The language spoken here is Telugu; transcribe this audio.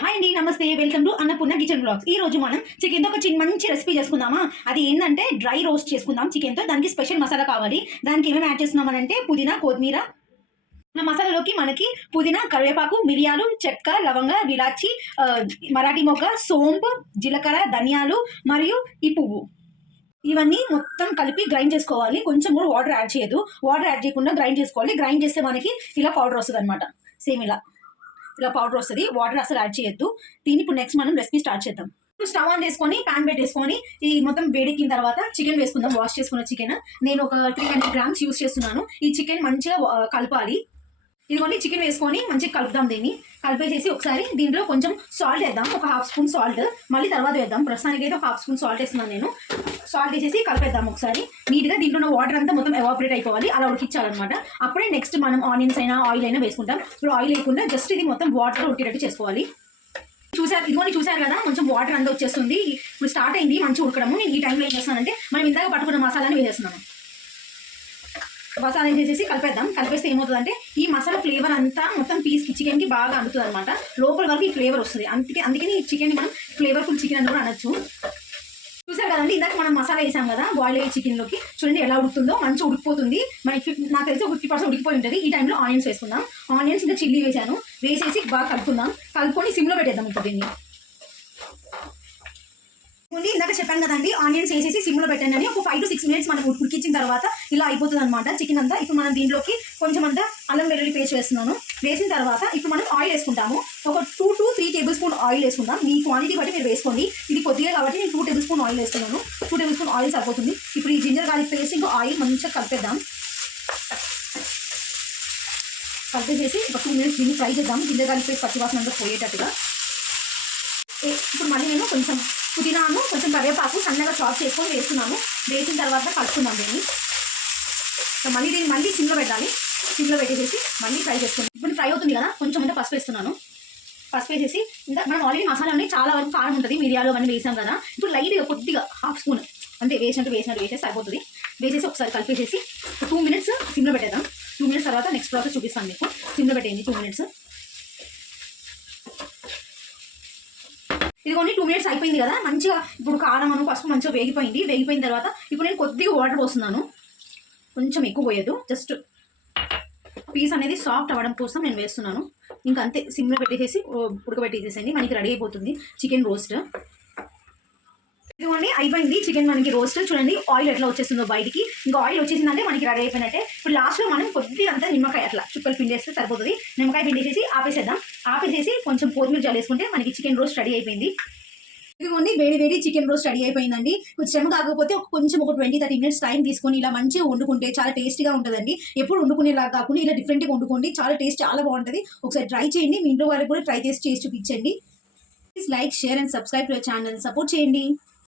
హాయ్ అండి, నమస్తే. Welcome to Annapurna kitchen blogs. ఈ రోజు మనం చికెన్తో ఒక మంచి రెసిపీ చేసుకుందామా. అది ఏంటంటే డ్రై రోస్ట్ చేసుకుందాం చికెన్తో. దానికి స్పెషల్ మసాలా కావాలి. దానికి ఏమేమి యాడ్ చేస్తున్నామనంటే పుదీనా, కొత్తిమీర. మసాలాలోకి మనకి పుదీనా, కరివేపాకు, మిరియాలు, చెక్క, లవంగ, విలాచి, మరాఠీ మొగ్గ, సోంపు, జీలకర్ర, ధనియాలు మరియు ఈ పువ్వు. ఇవన్నీ మొత్తం కలిపి గ్రైండ్ చేసుకోవాలి. కొంచెం కూడా వాటర్ యాడ్ చేయదు. వాటర్ యాడ్ చేయకుండా గ్రైండ్ చేసుకోవాలి. గ్రైండ్ చేస్తే మనకి ఇలా పౌడర్ వస్తుంది అనమాట. సేమ్ ఇలా పౌడర్ వస్తుంది. వాటర్ అసలు యాడ్ చేయొద్దు. దీన్ని ఇప్పుడు నెక్స్ట్ మనం రెసిపీ స్టార్ట్ చేద్దాం. ఇప్పుడు స్టవ్ ఆన్ చేసుకొని ప్యాన్ పెట్టేసుకొని ఈ మొత్తం వేడెక్కిన తర్వాత చికెన్ వేసుకుందాం. వాష్ చేసుకున్న చికెన్ నేను ఒక 300 grams యూస్ చేస్తున్నాను. ఈ చికెన్ మంచిగా కలపాలి. ఇదిగోండి చికెన్ వేసుకొని మంచిగా కలుపుదాం. దీన్ని కలిపేసేసి ఒకసారి దీంట్లో కొంచెం సాల్ట్ వేద్దాం. ఒక 1/2 స్పూన్ సాల్ట్ మళ్ళీ తర్వాత వేద్దాం. ప్రస్తుతానికి అయితే ఒక 1/2 స్పూన్ సాల్ట్ వేస్తున్నాను నేను. సాల్ట్ వేసేసి కలిపేద్దాం ఒకసారి నీట్గా. దీంట్లో ఉన్న వాటర్ అంతా మొత్తం ఎవాపరేట్ అయిపోవాలి. అలా ఉడికించాలన్నమాట. అప్పుడే నెక్స్ట్ మనం ఆనియన్స్ అయినా ఆయిల్ అయినా వేసుకుంటాం. ఇప్పుడు ఆయిల్ వేయకుండా జస్ట్ ఇది మొత్తం వాటర్ ఉడికేటట్టు చేసుకోవాలి. చూసారు కదా, కొంచెం వాటర్ అంతా వచ్చేస్తుంది. ఇప్పుడు స్టార్ట్ అయింది మంచిగా ఉడకడము. నేను ఈ టైంలో ఏం చేస్తానంటే మనం ఇందాక పట్టుకున్న మసాలాని వేసేస్తున్నాను. మసాలా వేసేసి కలిపేద్దాం. కలిపేస్తే ఏమవుతుందంటే ఈ మసాలా ఫ్లేవర్ అంతా మొత్తం పీస్కి చికెన్కి బాగా అందుతుంది అనమాట. లోపల వరకు ఈ ఫ్లేవర్ వస్తుంది. అందుకని ఈ చికెన్ని మనం ఫ్లేవర్ఫుల్ చికెన్ అని కూడా అనొచ్చు. చూసారు కదండి, ఇందాక మనం మసాలా వేసాం కదా బాయిల్ అయ్యే చికెన్లోకి. చూడండి ఎలా ఉడుకుతుందో, మంచిగా ఉడికిపోతుంది. మనకి నాకు తెలిసి 50% ఉడికిపోయి ఉంటుంది. ఈ టైంలో ఆనియన్స్ వేసుకుందాం. ఆనియన్స్ ఇంకా చిల్లీ వేసాను. వేసేసి బాగా కలుపుకుందాం. కలుపుకొని సిమ్లో పెట్టేద్దాం ఇప్పుడు దీన్ని. ఇందాక చెప్పాను కదండి, ఆనియన్స్ వేసేసి సిమ్లో పెట్టండి అని. ఒక 5 to 6 minutes మనం ఉడికించిన తర్వాత ఇలా అయిపోతుంది అనమాట చికెన్ అంతా. ఇప్పుడు మనం దీంట్లోకి కొంచెం అంతా అల్లం వెల్లుల్లి పేస్ట్ వేస్తున్నాను. వేసిన తర్వాత ఇప్పుడు మనం ఆయిల్ వేసుకుంటాము. ఒక 2 to 3 tablespoon ఆయిల్ వేసుకుందాం. మీ క్వాంటిటీ బట్టి మీరు వేసుకోండి. ఇది కొద్దిగా కాబట్టి నేను 2 tablespoon ఆయిల్ వేస్తున్నాను. 2 tablespoon ఆయిల్ సరిపోతుంది. ఇప్పుడు ఈ జింజర్ గార్లిక్ పేస్ట్ ఇంకా ఆయిల్ మంచిగా కలిపేద్దాం. కలిపేసేసి ఒక 2 minutes దీన్ని ఫ్రై చేద్దాం. జింజర్ గార్లిక్ పేస్ట్ పచ్చివాసన అంతా పోయేటట్టుగా. ఇప్పుడు మళ్ళీ నేను కొంచెం పుదీనాను, కొంచెం కరివేపాకు సన్నగా చాప్ చేసుకొని వేస్తున్నాను. వేసిన తర్వాత కలుపుకుందాం దీన్ని. మళ్ళీ దీన్ని సిమ్లో పెట్టాలి. సిమ్లో పెట్టేసేసి మళ్ళీ ఫ్రై చేసుకుందాం. ఇప్పుడు ఫ్రై అవుతుంది కదా, కొంచెం అంటే పసుపు వేస్తున్నాను. పసుపు వేసేసి ఇంకా మనం ఆల్రెడీ మసాలాని చాలా వరకు కారం ఉంటుంది. మిరియాలు అవన్నీ వేసాం కదా. ఇప్పుడు లైట్గా కొద్దిగా 1/2 స్పూన్ అంతే వేసినట్టు వేసేసి సరిపోతుంది. వేసేసి ఒకసారి కలిపేసేసి 2 minutes సిమ్లో పెట్టేద్దాం. 2 minutes తర్వాత నెక్స్ట్ ప్రాసెస్ చూపిస్తాను మీకు. సిమ్లో పెట్టేయండి 2 minutes. ఇదిగోండి 2 minutes అయిపోయింది కదా. మంచిగా ఇప్పుడు కారం పసుపు మంచిగా వేగిపోయింది. వేగిపోయిన తర్వాత ఇప్పుడు నేను కొద్దిగా వాటర్ పోస్తున్నాను. కొంచెం ఎక్కువ పోయదు, జస్ట్ పీస్ అనేది సాఫ్ట్ అవ్వడం కోసం నేను వేస్తున్నాను. ఇంకా అంతే, సిమ్లో పెట్టేసి ఉడకబెట్టేసేయండి. మనకి రెడీ అయిపోతుంది చికెన్ రోస్ట్. ఇదిగోండి అయిపోయింది చికెన్ మనకి రోస్ట్. చూడండి ఆయిల్ ఎట్లా వచ్చేస్తుందో బయటికి. ఇంకా ఆయిల్ వచ్చేసిందంటే మనకి రెడీ అయిపోయినట్టే. ఇప్పుడు లాస్ట్లో మనం కొద్దిగా అంతా నిమ్మకాయ అట్లా చుక్కలు పిండేస్తే సరిపోతుంది. నిమ్మకాయ పిండేసేసి ఆపేసేద్దాం. ఆపేసేసి కొంచెం కొత్తిమీర జల్లేసుకుంటే మనకి చికెన్ రోస్ట్ రెడీ అయిపోయింది. ఇదిగోండి వేడి చికెన్ రోస్ట్ రెడీ అయిపోయిందండి. శ్రమ కాకపోతే కొంచెం ఒక 20-30 minutes టైం తీసుకొని ఇలా మంచిగా వండుకుంటే చాలా టేస్టీగా ఉంటుందండి. ఎప్పుడు వండుకునేలాగా కాకుండా ఇలా డిఫరెంట్గా వండుకోండి. చాలా టేస్ట్ చాలా బాగుంటుంది. ఒకసారి ట్రై చేయండి. మీ ఇంట్లో వాళ్ళకి కూడా ట్రై చేసి చూపించండి. Please like, share and subscribe to our channel. Support చేయండి.